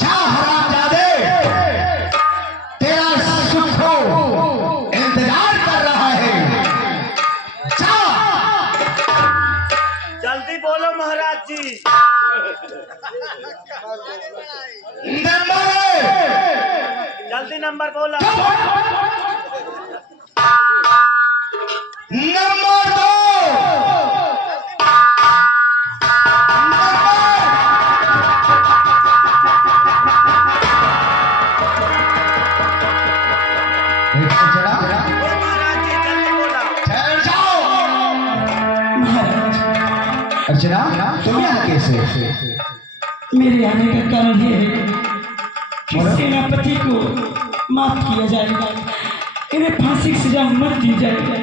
हरामजादे, तेरा सुख इंतजार कर रहा है। जा जल्दी बोलो महाराज जी। नंबर जल्दी नंबर बोलो। नंबर 2 महाराज जी जल्दी बोला। अर्चना, तुम यहाँ कैसे? मेरे आने का कारण ये है कि सेनापति को माफ किया जाएगा, इन्हें फांसी की सजा मत दी जाएगी,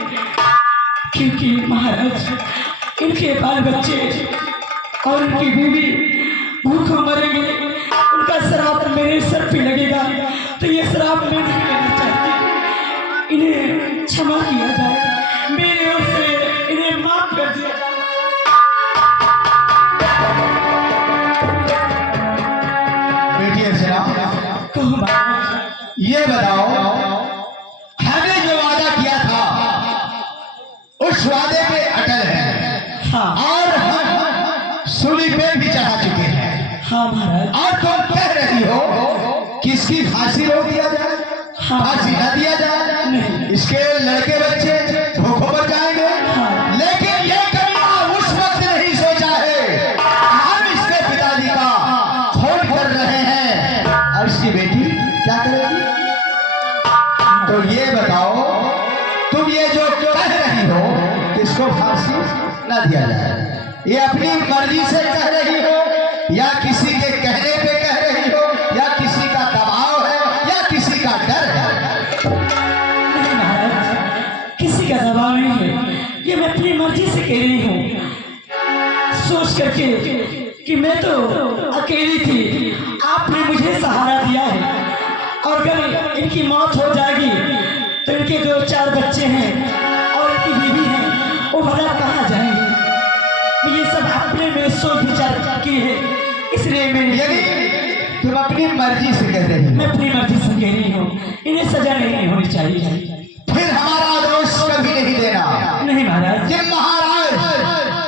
क्योंकि महाराज इनके बाल बच्चे और इनकी बीवी भूखों मरेंगे। उनका श्राप मेरे सर पे लगेगा, तो ये श्राप मैं नहीं लेना चाहती। इन्हें क्षमा किया जाए, मेरे ओर से इन्हें माफ कर दिया जाए। बेटी अर्चना, ये बताओ, हमने जो वादा किया था उस वादे पे अटल है। हाँ और हम सूली पे भी चढ़ा चुके हैं। हाँ महाराज। और तुम कह रही हो किसकी फांसी रोक दिया जाए, हाँ। फांसी न दिया जाए, नहीं। इसके लड़के बच्चे भूखों पर जाएंगे। हाँ। लेकिन ये कन्या उस वक्त नहीं सोचा है हम इसके पिताजी का खून कर रहे हैं और इसकी बेटी क्या करेगी? तो ये बताओ, तुम ये जो कह रही हो कि इसको फांसी न दिया जाए, ये अपनी मर्जी से कह रही हो या किसी के कहने पे कह रही हो या किसी का दबाव है या किसी का डर है? नहीं महाराज, किसी का दबाव नहीं है, ये मैं अपनी मर्जी से कह रही हूँ, सोच करके कि मैं तो अकेली थी, आपने मुझे सहारा दिया है, और अगर इनकी मौत हो जाएगी तो इनके 2-4 बच्चे हैं और इनकी बीवी है, वो भला कहाँ जाएंगे? ये सब अपने में सोच विचार की है, इसलिए मैं तुम अपनी मर्जी से कह रही हो। मैं अपनी मर्जी से कह रही हूँ, इन्हें सजा नहीं होनी चाहिए। फिर हमारा दोष कभी नहीं देना। नहीं महाराज। कि महाराज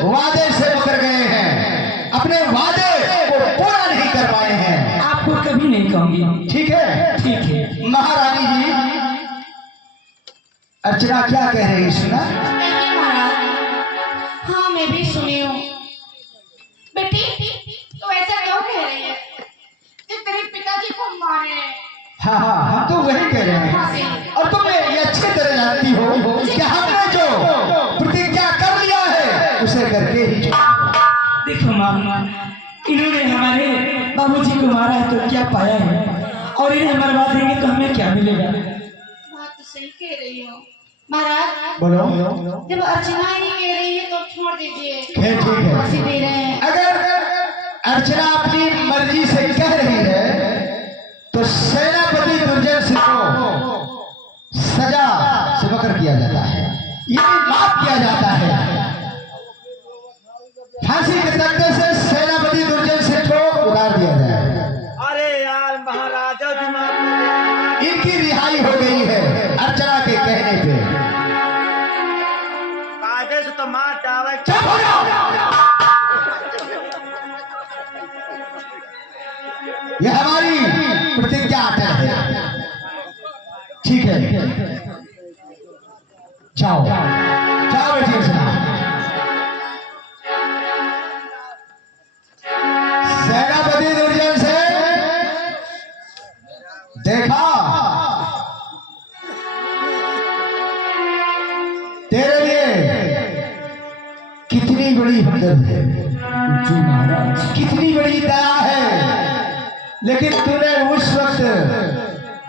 वादे से मुकर गए हैं, अपने वादे को पूरा नहीं कर पाए हैं। आपको कभी नहीं कहूंगी। ठीक है? ठीक है। महारानी जी, अर्चना क्या कह रही है सुना? हाँ मैं भी सुनी हूँ। बेटी तू ऐसा क्यों कह रही है कि तेरे पिताजी को मारे हैं? हाँ हाँ, हम तो वही कह रहे हैं। और तुम ये अच्छी तरह जानती हो कि हमने जो प्रतिज्ञा कर लिया है उसे करके ही देखो मामा, इन्होंने हमारे बाबूजी को मारा है तो क्या पाया है, और इन्हें मरवा देंगे तो हमें क्या मिलेगा? बात तो सही कह रही हो महाराज। बोलो। जब अर्चना ही कह रही है तो छोड़ दीजिए, ठीक है। फांसी दे रहे हैं। अगर अर्चना अपनी मर्जी से कह रही है तो सेनापति दुर्जय सिंह को सजा से मुकर किया जाता है, ये माफ किया जाता है। फांसी के तख्ते से सेनापति दुर्जय सिंह को उतार दिया जाए। अरे यार महाराजा दिमाग इनकी रिहाई हो गई है अर्चना के कहने पे। कायदे से तो मार डावे। चुप हो जाओ। यह हमारी प्रतिज्ञा अटल है। ठीक है, जाओ जाओ बेटी अर्चना। सेनापति दुर्जन से देखा तेरे लिए कितनी बड़ी हमदर्द है, जी महाराज। कितनी बड़ी दया है, लेकिन तूने उस वक्त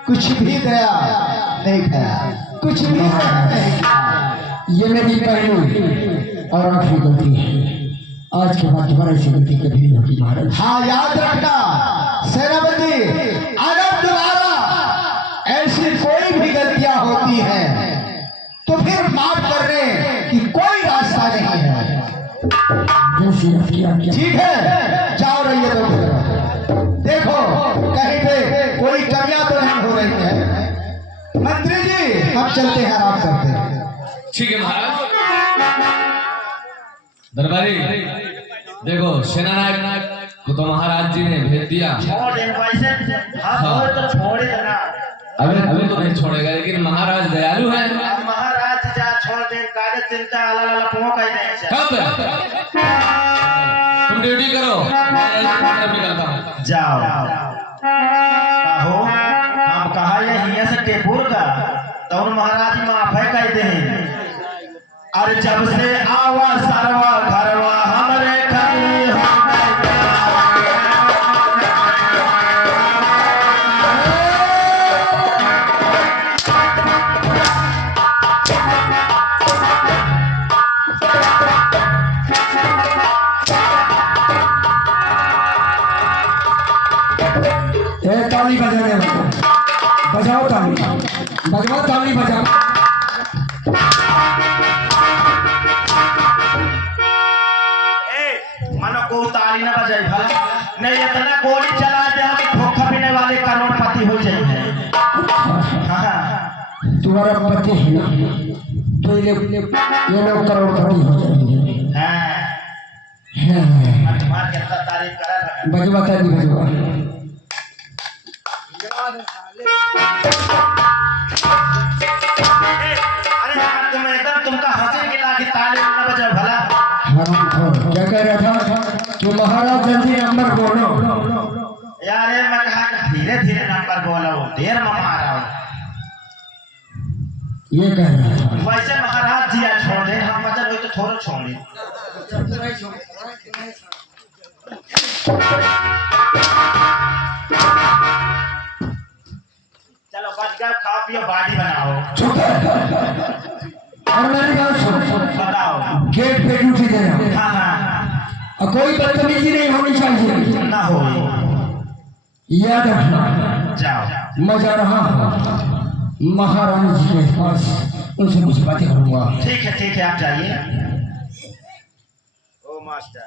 कुछ भी दया नहीं खाया, कुछ भी नहीं खाया। ये मेरी पहली और आखिरी गलती है, आज के बाद दोबारा ऐसी गलती कभी नहीं होगी महाराज। हाँ याद रखना सेनापति, अगर दोबारा ऐसी कोई भी गलतियां होती हैं तो फिर माफ करने की कोई रास्ता नहीं है। नसीहत किया किया। ठीक है, जाओ रहिए तो देखो कहीं पे कोई कमियां तो नहीं हो रही है। मंत्री जी हम चलते हैं, आराम करते हैं। ठीक है महाराज। दरबारी देखो, सेनानायक को तो महाराज जी ने भेज दिया। छोड़ दे वैसे। हाँ बोल तो छोड़े देना। अभी तो नहीं छोड़ेगा, लेकिन महाराज दयालु है। अब महाराज जा छोड़ दे, कागज चिंता अला पों कह दे। कब तुम ड्यूटी करो, मैं तरफ निकलता हूँ। जाओ हो। हम कहा ये हिया से टेपुर का तो महाराज माफ है कह दे। अरे जब से आवा सरवा घरवा हमरे घर हो ताली बजाने वाला, बजाओ ताली, बजाओ ताली बजाओ। मनो को ताली न बजाई भला नहीं, इतना गोली चला दे हम धोखा पीने वाले करोड़पति हो जाएंगे। हाँ तुम्हारा पति है ना, तो ये लोग करोड़पति हो जाएंगे। हाँ तुम्हारी कितना तारीफ कर रहा है। बजवा ताली बजवा। अरे यार तुम एकदम तुमका हंसी के लाके ताली न बजाओ भला। क्या कह रहा था कि महाराज जल्दी नंबर बोलो। यार ये मैं कहा धीरे धीरे नंबर बोलो, देर में मारा ये कह रहा था। वैसे महाराज जी छोड़ दे, हम बचत हुई तो थोड़ा छोड़ दे। चलो बच गए, खा पियो बाड़ी बनाओ। और मेरी बात सुन, बताओ। गेट पे ड्यूटी देना। हाँ हाँ और कोई बदतमीजी नहीं होनी चाहिए। ना हो। याद रखना, जाओ। मैं जा रहा हूँ महारानी जी के पास, उनसे कुछ बातें करूंगा। ठीक है आप जाइए। ओ मास्टर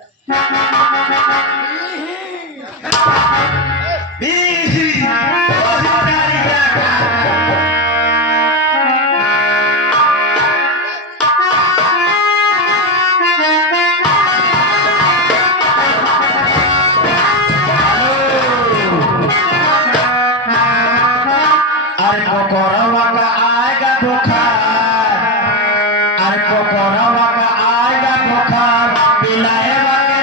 अरे कोकोरवा का आएगा बुखार, अरे कोकोरवा का आएगा बुखार, पिलाएगा के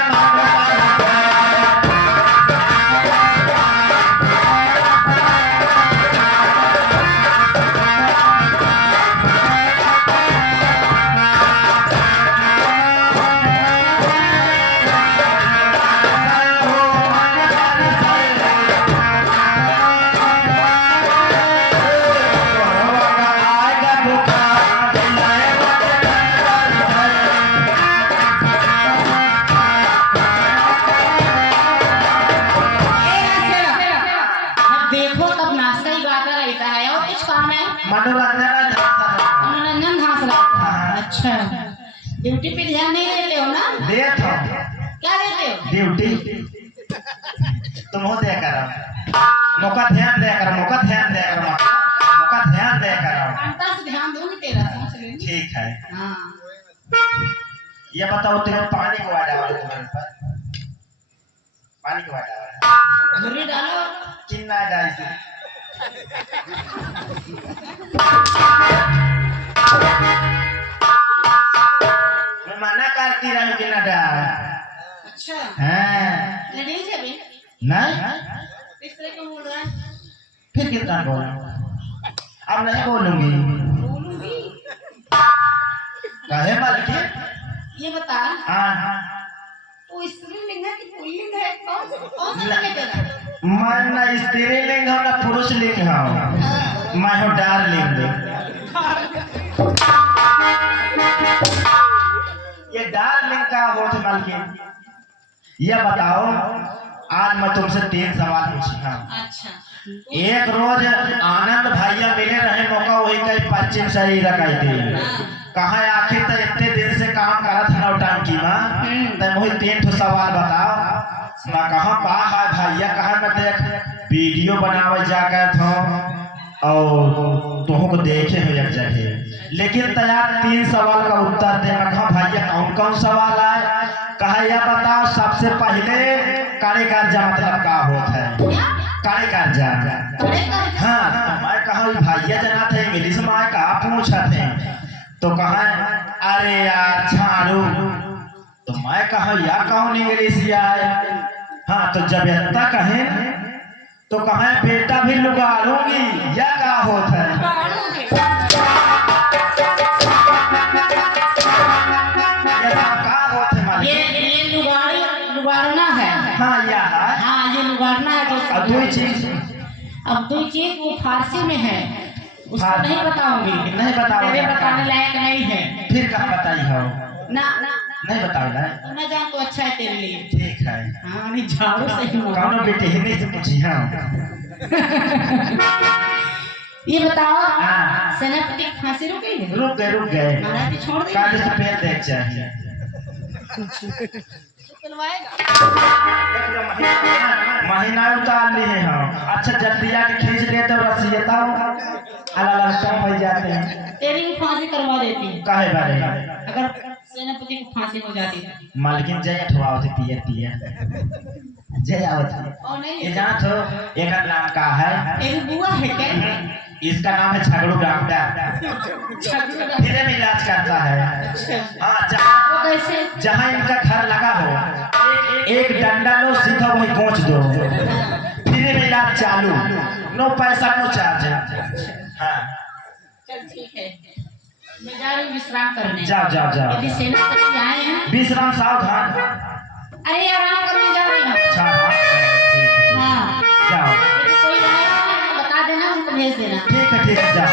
देखो तब नाश्ता ही गाता रहता है और कुछ काम है। मनोरंजन घास रहा। अच्छा, ड्यूटी पे ध्यान नहीं देते हो ना? क्या देते हो? ड्यूटी तुम हो दे करो, मौका ध्यान दे करो, मौका ध्यान दे करो, मौका ध्यान दे करो। अंतर से ध्यान दूंगी तेरा, समझ ले। ठीक है। हाँ ये बताओ तुम्हें पानी को आ जाओ, तुम्हारे ऊपर पानी को आ जाओ घुरी डालो। किन्ना डाल से मैं मना करती रहूं कि ना डाल। अच्छा हाँ लेडीज है भी ना इस तरह क्यों बोल रहा है? फिर कितना बोल, अब नहीं बोलूंगी। बोलूंगी। कहे मालिक ये बता, हाँ वो स्त्रीलिंग है कि पुल्लिंग है? कौन सा लिंग है तेरा? मैं ना स्त्रीलिंग हूँ ना पुरुष लिंग हूँ, मैं हूँ डार्लिंग। ये डार्लिंग का होठ मालकिन। ये बताओ, आज मैं तुमसे 3 सवाल पूछूंगा। अच्छा एक रोज आनंद भैया मिले रहे, मौका वही कहीं पश्चिम शरीर रखाई थी। कहाँ आखिर तो इतने दिन से काम करा था नौटंकी में तो मुझे 3 ठो सवाल बताओ मैं कहाँ पा है भैया कहाँ मैं देख वीडियो बनावे जाकर था और तुम को देखे हो एक जगह लेकिन तैयार 3 सवाल का उत्तर दे मैं कहा भैया कौन कौन सवाल है कहा यह बताओ सबसे पहले कार्यकर्जा मतलब का होता है कार्यकर्जा हाँ तो मैं कहा भैया जना थे इंग्लिश में कहा पूछा थे तो कहा अरे यार छाड़ू तो मैं कहा या कौन इंग्लिश आए हाँ तो जब इतना कहे तो कहा बेटा भी लुगाड़ूंगी या क्या होता है ये लुगाड़ना है। हाँ या हाँ ये लुगाड़ना है तो अब 2 चीज अब 2 चीज वो फारसी में है उसको हाँ। नहीं बताऊंगी नहीं बताओगे मेरे बताने लायक नहीं है फिर कहाँ बताई हो ना नहीं बताओगे तू ना जान तो अच्छा है तेरे लिए ठीक है हाँ नहीं झाड़ू से ही मारो। कौनो बेटे ही नहीं से पूछी हाँ ये बताओ हाँ। सेनापति की फांसी रुक गई है रुक गए महाराज जी छोड़ कागज देंगे से पेन देख चाहिए महीना उतार लिए हम अच्छा जल्दिया के खींच दे तो रसियता अलग हो जाते हैं तेरी भी फांसी करवा देती है काहे बारे अगर सेनापति को फांसी हो जाती है मालकिन जय ठवाओ थे पिया जय आवत और नहीं ये जान तो एक नाम का है तेरी बुआ है क्या इसका नाम है झगड़ू डॉक्टर फिर भी इलाज करता है हाँ वो कैसे जहाँ इनका घर लगा हो एक डंडा लो सीधा वही पहुँच दो फिर भी इलाज चालू नो पैसा नो चार्ज हाँ चल ठीक है मैं जा रही हूँ विश्राम करने जाओ यदि सेनापति आए हैं विश्राम सावधान अरे आराम करने जा रही हूँ अच्छा हाँ हाँ जाओ यदि कोई आएगा तो बता देना उनको भेज देना ठीक है जाओ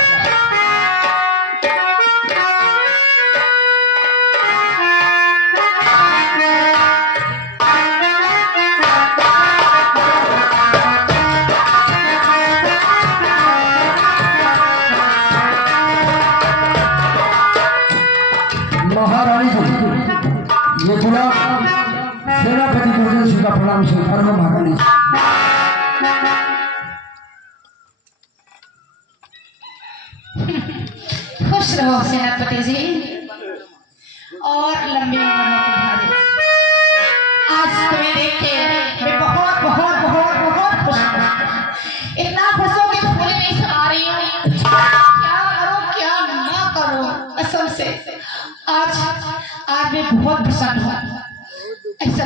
महारानी जी ये गुलाब सेनापति दुर्जन सिंह का प्रणाम स्वीकार हो महारानी जी। खुश रहो सेनापति जी और लंबी उम्र हो तुम्हारी आज तुम्हें देख के मैं बहुत बहुत बहुत बहुत खुश हूँ इतना खुश हूँ कि फूले नहीं समा रही हूँ क्या करो क्या ना करो कसम से आज आज मैं बहुत प्रसन्न हूँ ऐसा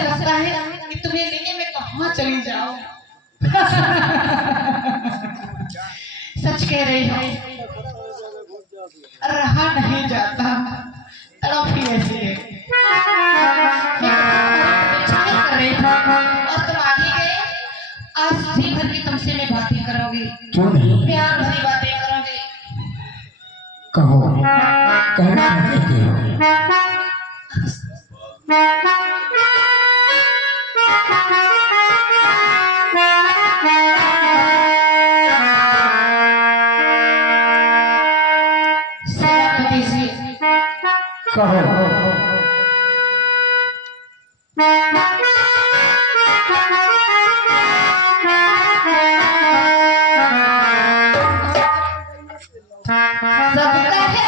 लगता है कि तुम्हें लेके मैं कहाँ चली जाऊँ सच कह रही हो रहा नहीं जाता तड़प ही ऐसी है कर रही थी और तुम आ ही गए आज दिन भर की तुमसे मैं बातें करोगी क्यों नहीं प्यार भरी बातें करोगी कहो कहना चाहते हो सेनापति जी कहो सब कहे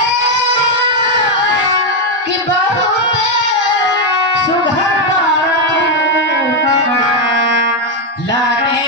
कि बहुत सुघर लागे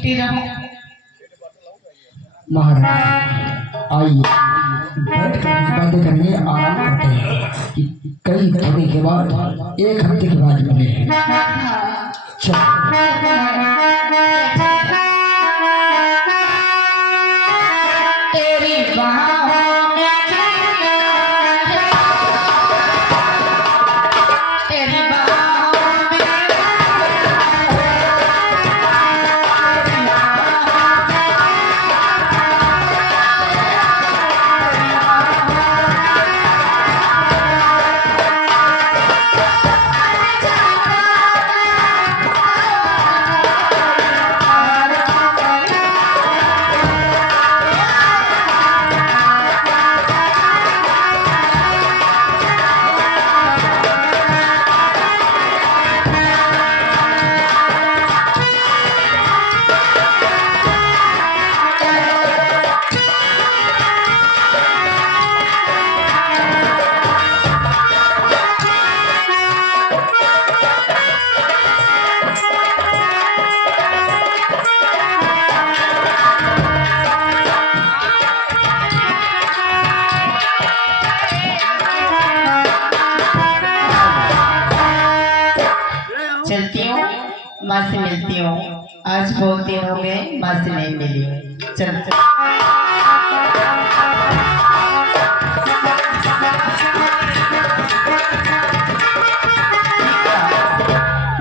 जीती रहूं। महाराज आइए बैठ कर कुछ बातें करिए, आराम करते हैं कि कई थोड़े के बाद 1 हफ्ते के बाद मिले। तेरी बाहों में तेरी बाहों में चलती हूँ, माँ से मिलती हूँ। आज बहुत दिन हो गए माँ से नहीं मिली। चल चल।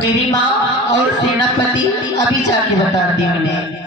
मेरी माँ और सेनापति अभी जाके बताती हूँ इन्हें।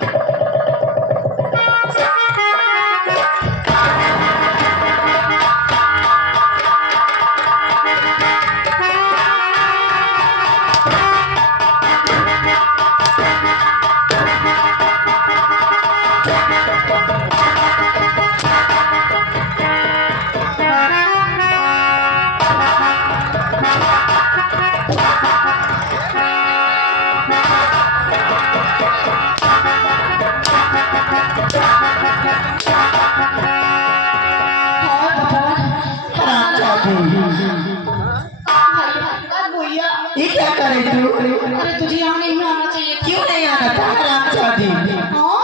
ये क्या करे तू? अरे तुझे यहाँ नहीं आना चाहिए। क्यों नहीं आना था हरामजादी? हाँ?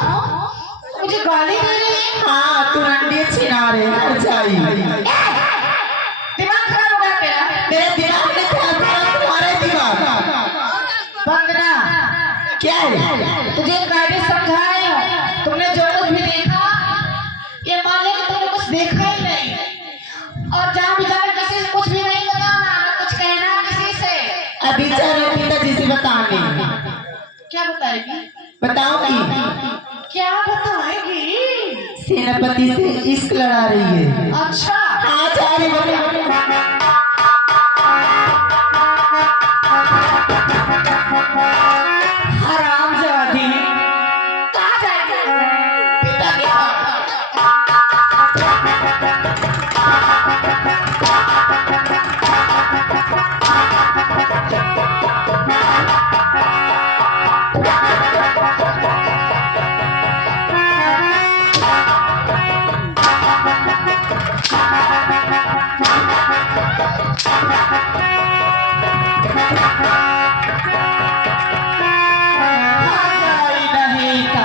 मुझे गाली दे रही है। हाँ तू रंडी छिना रहे घर जाई। दिमाग खराब हो गया तेरा। मेरे दिमाग में खराब हुआ, तुम्हारे दिमाग बंदना, क्या है? तुझे कायदे समझा रही हूँ। तुमने जो कुछ भी देखा, ये मान ले कि तुमने कुछ देखा ही नहीं। और जहाँ भी जाकर किसी से कुछ भी नहीं बताना, ना कुछ कहना किसी से। अभी चलो पिताजी से बताने। क्या बताएगी? बताऊंगी। क्या बताएगी? सेनापति से इश्क लड़ा रही है। अच्छा, हाँ जा रही है। हरामजादी। कहाँ जाएगी? पिता के नहीं था।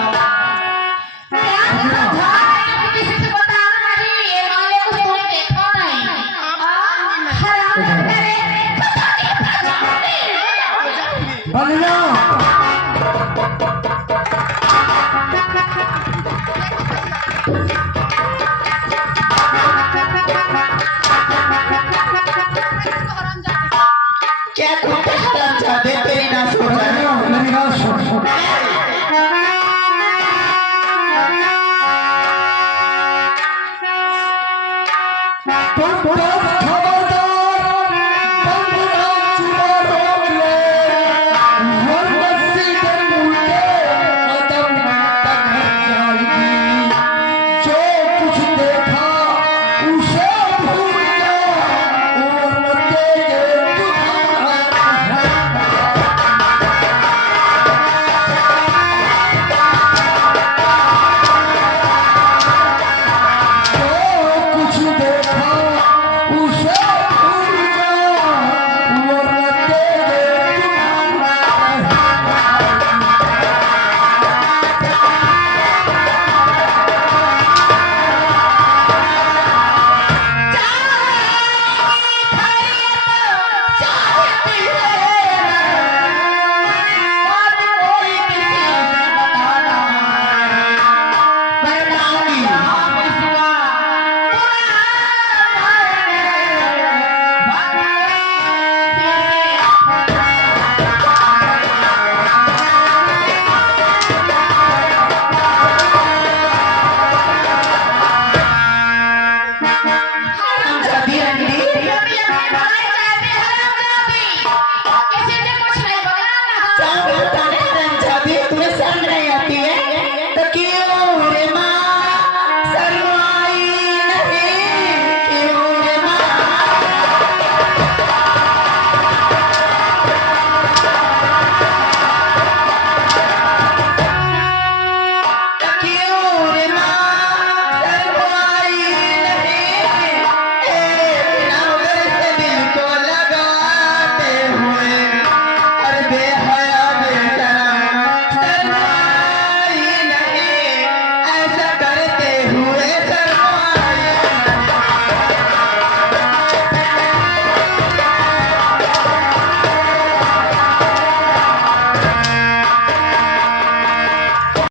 क्या समझा रही हो? किसी से बताना नहीं। ये मान ले कुछ तुमने देखा नहीं। हराम करे, पता नहीं। बंगलो क्या तुम